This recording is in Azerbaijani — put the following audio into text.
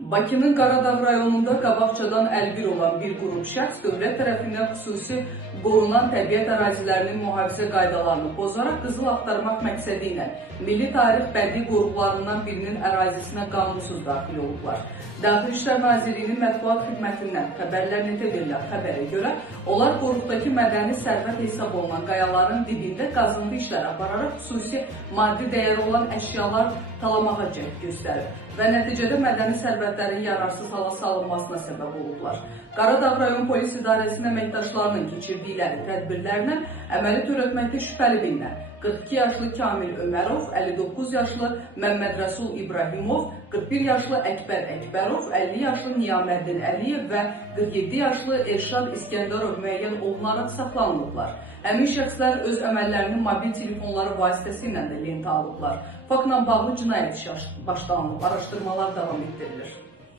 Bakının Qaradağ rayonunda qabaqcadan əlbir olan bir qrup şəxs dövlət tərəfindən xüsusi qorunan təbiət ərazilərinin mühafizə qaydalarını pozaraq qızıl axtarmaq məqsədi ilə Milli Tarix Bədii Qoruqlarından birinin ərazisinə qanunsuz daxil olublar. Daxili İşlər Nazirliyinin mətbuat xidmətindən xəbərlər verilən xəbərə görə, onlar qoruqdakı mədəni sərvət hesab olunan qayaların dibində qazıntı işləri apararaq xüsusi maddi dəyəri olan əşyalar talamağa cəhd göstərib və nəticədə mədəni sərvətlərin yararsız hala salınmasına səbəb olublar. Qaradağ rayon polis idarəsinin əməkdaşlarının keçirdikləri tədbirlərlə əməli törətməkdə şübhəli bilinən 42 yaşlı Kamil Ömərov, 59 yaşlı Məmməd Rəsul İbrahimov, 41 yaşlı Əkbər Əkbərov, 50 yaşlı Niyaməddin Əliyev və 47 yaşlı Elşad İskəndərov müəyyən olunaraq saxlanılıblar. Həmin şəxslər öz əməllərini mobil telefonları vasitəsilə də lentə alıblar. Faktla bağlı cinayət işi başlanılıb, araşdırmalar davam etdirilir.